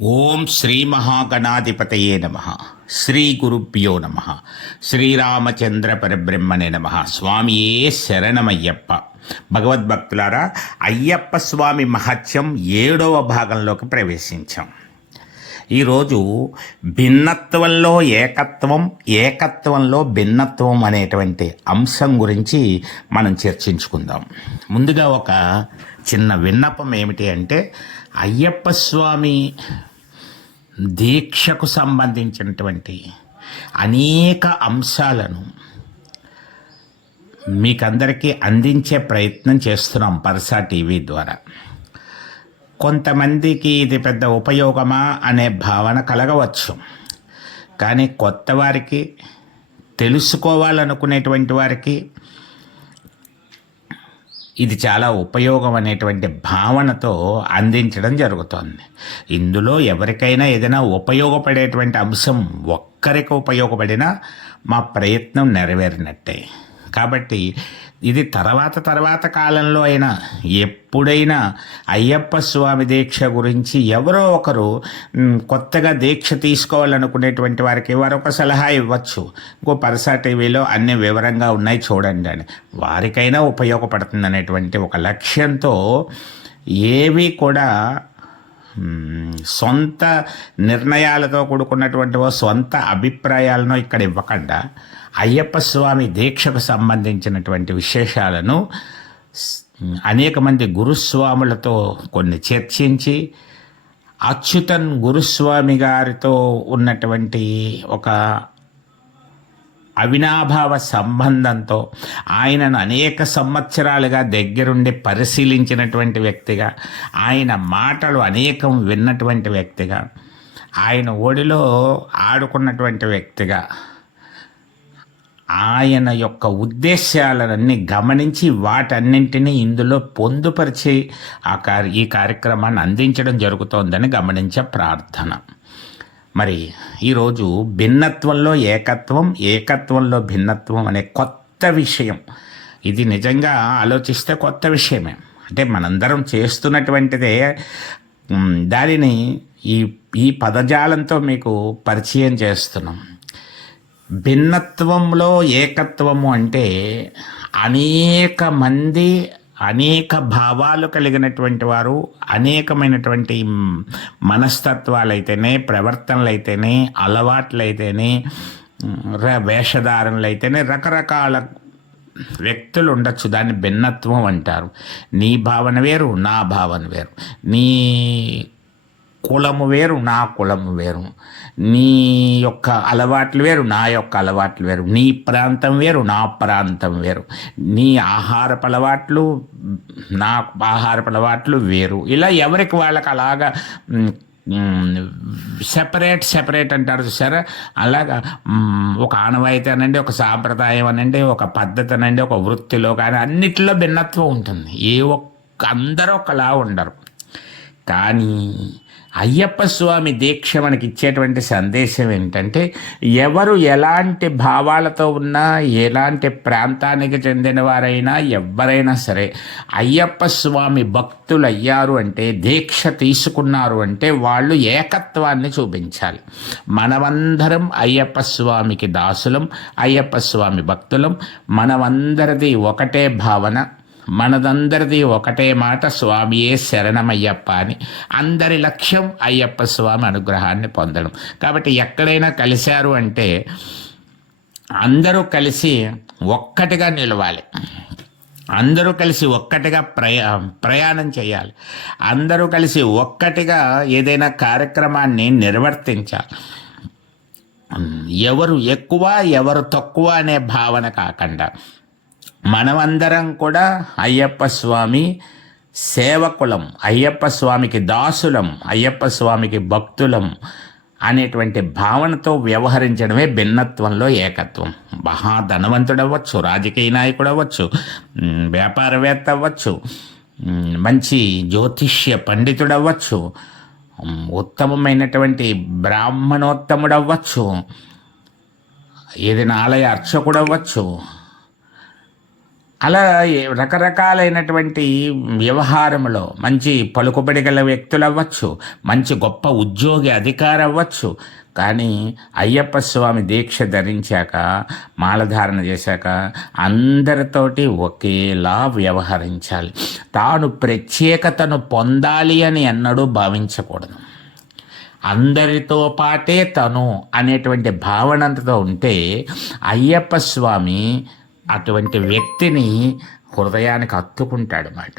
ఓం శ్రీ మహాగణాధిపతయే నమ. శ్రీ గురుభ్యో నమ. శ్రీరామచంద్ర పరబ్రహ్మణే నమ. స్వామియే శరణమయ్యప్ప. భగవద్భక్తులారా అయ్యప్ప స్వామి మహత్యం ఏడవ భాగంలోకి ప్రవేశించాం. ఈరోజు భిన్నత్వంలో ఏకత్వం ఏకత్వంలో భిన్నత్వం అనేటువంటి అంశం గురించి మనం చర్చించుకుందాం. ముందుగా ఒక చిన్న విన్నపం ఏమిటి అంటే అయ్యప్ప స్వామి దీక్షకు సంబంధించినటువంటి అనేక అంశాలను మీకందరికీ అందించే ప్రయత్నం చేస్తున్నాం పర్సా టీవీ ద్వారా. కొంతమందికి ఇది పెద్ద ఉపయోగమా అనే భావన కలగవచ్చు. కానీ కొత్త వారికి తెలుసుకోవాలనుకునేటువంటి వారికి ఇది చాలా ఉపయోగం అనేటువంటి భావనతో అందించడం జరుగుతోంది. ఇందులో ఎవరికైనా ఏదైనా ఉపయోగపడేటువంటి అంశం ఒక్కరికి ఉపయోగపడినా మా ప్రయత్నం నెరవేరినట్టే. కాబట్టి ఇది తర్వాత తర్వాత కాలంలో అయినా ఎప్పుడైనా అయ్యప్ప స్వామి దీక్ష గురించి ఎవరో ఒకరు కొత్తగా దీక్ష తీసుకోవాలనుకునేటువంటి వారికి వారొక సలహా ఇవ్వచ్చు. ఇంకో పరసా టీవీలో అన్ని వివరంగా ఉన్నాయి చూడండి అని. వారికైనా ఉపయోగపడుతుంది అనేటువంటి ఒక లక్ష్యంతో ఏవి కూడా సొంత నిర్ణయాలతో కూడుకున్నటువంటి సొంత అభిప్రాయాలను ఇక్కడ ఇవ్వకుండా అయ్యప్ప స్వామి దీక్షకు సంబంధించినటువంటి విశేషాలను అనేక మంది గురుస్వాములతో కొన్ని చర్చించి అచ్యుతన్ గురుస్వామి గారితో ఉన్నటువంటి ఒక అవినాభావ సంబంధంతో ఆయనను అనేక సంవత్సరాలుగా దగ్గరుండి పరిశీలించినటువంటి వ్యక్తిగా ఆయన మాటలు అనేకం విన్నటువంటి వ్యక్తిగా ఆయన ఒడిలో ఆడుకున్నటువంటి వ్యక్తిగా ఆయన యొక్క ఉద్దేశాలన్నీ గమనించి వాటన్నింటినీ ఇందులో పొందుపరిచి ఆ కార్య ఈ కార్యక్రమాన్ని అందించడం జరుగుతోందని గమనించే ప్రార్థన. మరి ఈరోజు భిన్నత్వంలో ఏకత్వం ఏకత్వంలో భిన్నత్వం అనే కొత్త విషయం. ఇది నిజంగా ఆలోచిస్తే కొత్త విషయమే. అంటే మనందరం చేస్తున్నటువంటిదే దానిని ఈ ఈ పదజాలంతో మీకు పరిచయం చేస్తున్నాం. భిన్నత్వంలో ఏకత్వము అంటే అనేక మంది అనేక భావాలు కలిగినటువంటి వారు అనేకమైనటువంటి మ్, మనస్తత్వాలైతేనే ప్రవర్తనలైతేనే అలవాట్లు అయితేనే ర- వేషధారణలైతేనే రకరకాల వ్యక్తులు ఉండొచ్చు. దాన్ని భిన్నత్వం అంటారు. నీ భావన వేరు నా భావన వేరు. నీ కులము వేరు నా కులము వేరు. నీ యొక్క అలవాట్లు వేరు నా యొక్క అలవాట్లు వేరు. నీ ప్రాంతం వేరు నా ప్రాంతం వేరు. నీ ఆహారపు అలవాట్లు నా ఆహారపు అలవాట్లు వేరు. ఇలా ఎవరికి వాళ్ళకి అలాగా సెపరేట్ సెపరేట్ అంటారు చూసారా? అలాగా ఒక ఆనవాయితీ అనండి ఒక సాంప్రదాయం అనండి ఒక పద్ధతి అనండి ఒక వృత్తిలో కానీ అన్నిటిలో భిన్నత్వం ఉంటుంది. ఏ ఒక్క అందరూ ఒకలా ఉండరు. కానీ అయ్యప్ప స్వామి దీక్ష మనకి ఇచ్చేటువంటి సందేశం ఏంటంటే ఎవరు ఎలాంటి భావాలతో ఉన్నా ఎలాంటి ప్రాంతానికి చెందిన వారైనా ఎవరైనా సరే అయ్యప్ప స్వామి భక్తులు అయ్యారు అంటే దీక్ష తీసుకున్నారు అంటే వాళ్ళు ఏకత్వాన్ని చూపించాలి. మనమందరం అయ్యప్ప స్వామికి దాసులం అయ్యప్ప స్వామి భక్తులం. మనమందరిది ఒకటే భావన. మనదందరిది ఒకటే మాట స్వామియే శరణమయ్యప్ప అని. అందరి లక్ష్యం అయ్యప్ప స్వామి అనుగ్రహాన్ని పొందడం. కాబట్టి ఎక్కడైనా కలిశారు అంటే అందరూ కలిసి ఒక్కటిగా నిలవాలి. అందరూ కలిసి ఒక్కటిగా ప్రయా ప్రయాణం చేయాలి. అందరూ కలిసి ఒక్కటిగా ఏదైనా కార్యక్రమాన్ని నిర్వర్తించాలి. ఎవరు ఎక్కువ ఎవరు తక్కువ అనే భావన కాకుండా మనమందరం కూడా అయ్యప్ప స్వామి సేవకులం అయ్యప్ప స్వామికి దాసులం అయ్యప్ప స్వామికి భక్తులం అనేటువంటి భావనతో వ్యవహరించడమే భిన్నత్వంలో ఏకత్వం. మహా ధనవంతుడవ్వచ్చు రాజకీయ నాయకుడు అవ్వచ్చు వ్యాపారవేత్త అవ్వచ్చు మంచి జ్యోతిష్య పండితుడవ్వచ్చు ఉత్తమమైనటువంటి బ్రాహ్మణోత్తముడవ్వచ్చు ఏదైనా ఆలయ అర్చకుడవ్వచ్చు అలా రకరకాలైనటువంటి వ్యవహారంలో మంచి పలుకుబడి గల వ్యక్తులు అవ్వచ్చు మంచి గొప్ప ఉద్యోగి అధికారి అవ్వచ్చు కానీ అయ్యప్ప స్వామి దీక్ష ధరించాక మాలధారణ చేశాక అందరితోటి ఒకేలా వ్యవహరించాలి. తాను ప్రత్యేకతను పొందాలి అని ఎన్నడూ భావించకూడదు. అందరితో పాటే తను అనేటువంటి భావనంతతో ఉంటే అయ్యప్ప స్వామి అటువంటి వ్యక్తిని హృదయానికి అత్తుకుంటాడు మాట.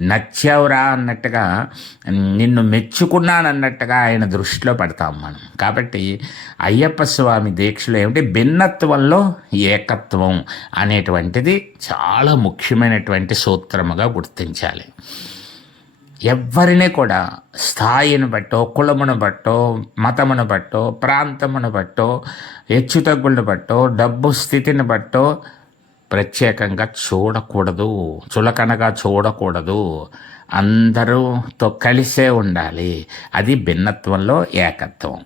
నచ్చావురా అన్నట్టుగా నిన్ను మెచ్చుకున్నాను అన్నట్టుగా ఆయన దృష్టిలో పడతాం మనం. కాబట్టి అయ్యప్ప స్వామి దీక్షలో ఏమిటి? భిన్నత్వంలో ఏకత్వం అనేటువంటిది చాలా ముఖ్యమైనటువంటి సూత్రముగా గుర్తించాలి. ఎవరిని కూడా స్థాయిని బట్టో కులమును బట్టో మతమును బట్టో ప్రాంతమును బట్టో హెచ్చుతగ్గులను బట్టో డబ్బు స్థితిని బట్టో ప్రత్యేకంగా చూడకూడదు చులకనగా చూడకూడదు. అందరూతో కలిసే ఉండాలి. అది భిన్నత్వంలో ఏకత్వం.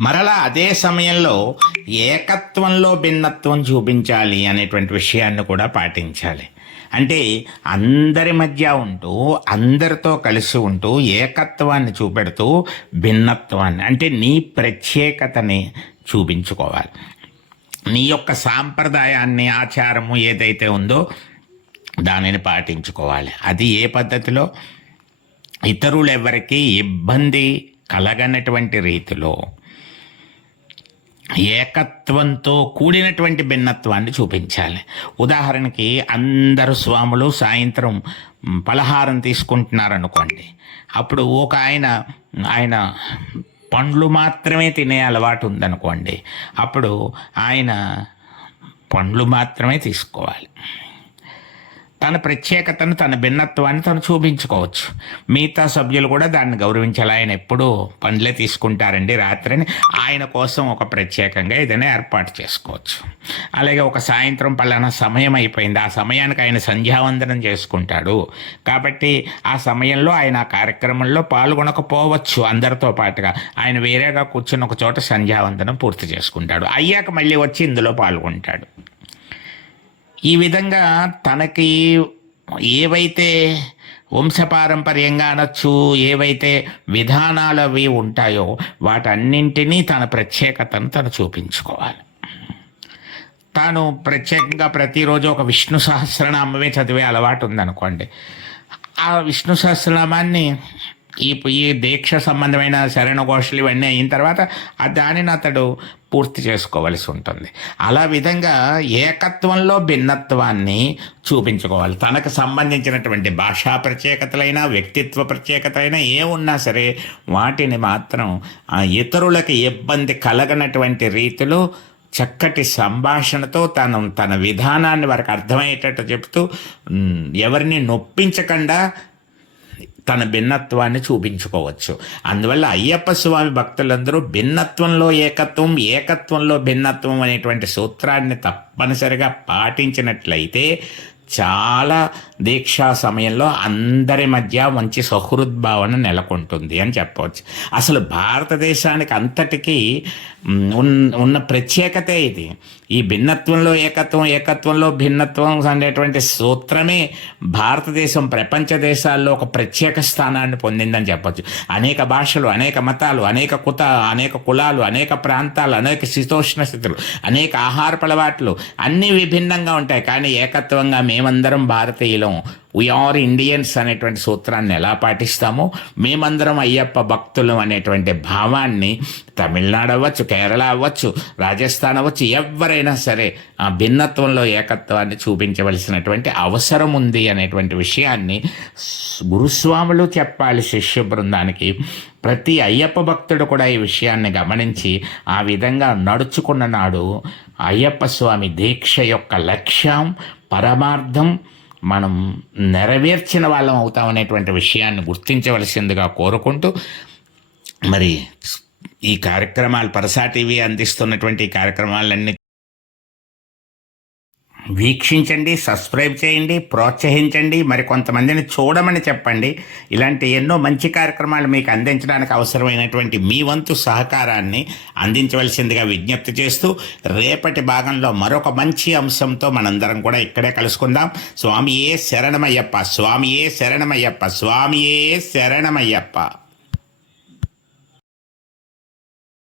మరలా అదే సమయంలో ఏకత్వంలో భిన్నత్వం చూపించాలి అనేటువంటి విషయాన్ని కూడా పాటించాలి. అంటే అందరి మధ్య ఉంటూ అందరితో కలిసి ఉంటూ ఏకత్వాన్ని చూపెడుతూ భిన్నత్వాన్ని అంటే నీ ప్రత్యేకతని చూపించుకోవాలి. నీ యొక్క సాంప్రదాయాన్ని ఆచారము ఏదైతే ఉందో దానిని పాటించుకోవాలి. అది ఏ పద్ధతిలో? ఇతరులు ఇబ్బంది కలగనటువంటి రీతిలో ఏకత్వంతో కూడినటువంటి భిన్నత్వాన్ని చూపించాలి. ఉదాహరణకి అందరు స్వాములు సాయంత్రం మ్, పలహారం తీసుకుంటున్నారనుకోండి. అప్పుడు ఒక ఆయన ఆయన పండ్లు మాత్రమే తినే అలవాటు ఉందనుకోండి. అప్పుడు ఆయన పండ్లు మాత్రమే తీసుకోవాలి. తన ప్రత్యేకతను తన భిన్నత్వాన్ని తను చూపించుకోవచ్చు. మిగతా సభ్యులు కూడా దాన్ని గౌరవించాలి. ఆయన ఎప్పుడూ పనులే తీసుకుంటారండి రాత్రిని. ఆయన కోసం ఒక ప్రత్యేకంగా ఏదైనా ఏర్పాటు చేసుకోవచ్చు. అలాగే ఒక సాయంత్రం పలానా సమయం అయిపోయింది. ఆ సమయానికి ఆయన సంధ్యావందనం చేసుకుంటాడు. కాబట్టి ఆ సమయంలో ఆయన ఆ కార్యక్రమంలో పాల్గొనకపోవచ్చు అందరితో పాటుగా. ఆయన వేరేగా కూర్చుని ఒక చోట సంధ్యావందనం పూర్తి చేసుకుంటాడు. అయ్యాక మళ్ళీ వచ్చి ఇందులో పాల్గొంటాడు. ఈ విధంగా తనకి ఏవైతే వంశపారంపర్యంగా అనొచ్చు ఏవైతే విధానాలు అవి ఉంటాయో వాటన్నింటినీ తన ప్రత్యేకతను తను చూపించుకోవాలి. తాను ప్రత్యేకంగా ప్రతిరోజు ఒక విష్ణు సహస్రనామమే చదివే అలవాటు ఉందనుకోండి. ఆ విష్ణు సహస్రనామాన్ని ఈ ఈ దీక్ష సంబంధమైన శరణ ఘోషలు ఇవన్నీ అయిన తర్వాత ఆ దానిని అతడు పూర్తి చేసుకోవలసి ఉంటుంది. అలా విధంగా ఏకత్వంలో భిన్నత్వాన్ని చూపించుకోవాలి. తనకు సంబంధించినటువంటి భాషా ప్రత్యేకతలైన వ్యక్తిత్వ ప్రత్యేకతలైన ఏ ఉన్నా సరే వాటిని మాత్రం ఆ ఇతరులకు ఇబ్బంది కలగనటువంటి రీతిలో చక్కటి సంభాషణతో తను తన విధానాన్ని వారికి అర్థమయ్యేటట్టు చెప్తూ ఎవరిని నొప్పించకుండా తన భిన్నత్వాన్ని చూపించుకోవచ్చు. అందువల్ల అయ్యప్ప స్వామి భక్తులందరూ భిన్నత్వంలో ఏకత్వం ఏకత్వంలో భిన్నత్వం అనేటువంటి సూత్రాన్ని తప్పనిసరిగా పాటించినట్లయితే చాలా దీక్షా సమయంలో అందరి మధ్య మంచి సహృద్భావన నెలకొంటుంది అని చెప్పవచ్చు. అసలు భారతదేశానికి అంతటికీ ఉన్- ఉన్న ప్రత్యేకతే ఇది. ఈ భిన్నత్వంలో ఏకత్వం ఏకత్వంలో భిన్నత్వం అనేటువంటి సూత్రమే భారతదేశం ప్రపంచ దేశాల్లో ఒక ప్రత్యేక స్థానాన్ని పొందిందని చెప్పచ్చు. అనేక భాషలు అనేక మతాలు అనేక కుత అనేక కులాలు అనేక ప్రాంతాలు అనేక శీతోష్ణ స్థితులు అనేక ఆహారపు అలవాట్లు అన్నీ విభిన్నంగా ఉంటాయి. కానీ ఏకత్వంగా మేమందరం భారతీయులం. వీఆర్ ఇండియన్స్ అనేటువంటి సూత్రాన్ని ఎలా పాటిస్తామో మేమందరం అయ్యప్ప భక్తులు అనేటువంటి భావాన్ని తమిళనాడు అవ్వచ్చు కేరళ అవ్వచ్చు రాజస్థాన్ అవ్వచ్చు ఎవరైనా సరే ఆ భిన్నత్వంలో ఏకత్వాన్ని చూపించవలసినటువంటి అవసరం ఉంది అనేటువంటి విషయాన్ని గురుస్వాములు చెప్పాలి శిష్య బృందానికి. ప్రతి అయ్యప్ప భక్తుడు కూడా ఈ విషయాన్ని గమనించి ఆ విధంగా నడుచుకున్న నాడు అయ్యప్ప స్వామి దీక్ష యొక్క లక్ష్యం పరమార్థం మనం నెరవేర్చిన వాళ్ళం అవుతామనేటువంటి విషయాన్ని గుర్తించవలసిందిగా కోరుకుంటూ మరి ఈ కార్యక్రమాలు పరసా టీవీ అందిస్తున్నటువంటి కార్యక్రమాలన్నీ వీక్షించండి సబ్స్క్రైబ్ చేయండి ప్రోత్సహించండి మరి కొంతమందిని చూడమని చెప్పండి. ఇలాంటి ఎన్నో మంచి కార్యక్రమాలు మీకు అందించడానికి అవసరమైనటువంటి మీ వంతు సహకారాన్ని అందించవలసిందిగా విజ్ఞప్తి చేస్తూ రేపటి భాగంలో మరొక మంచి అంశంతో మనందరం కూడా ఇక్కడే కలుసుకుందాం. స్వామియే శరణమయ్యప్ప స్వామియే శరణమయ్యప్ప స్వామియే శరణమయ్యప్ప.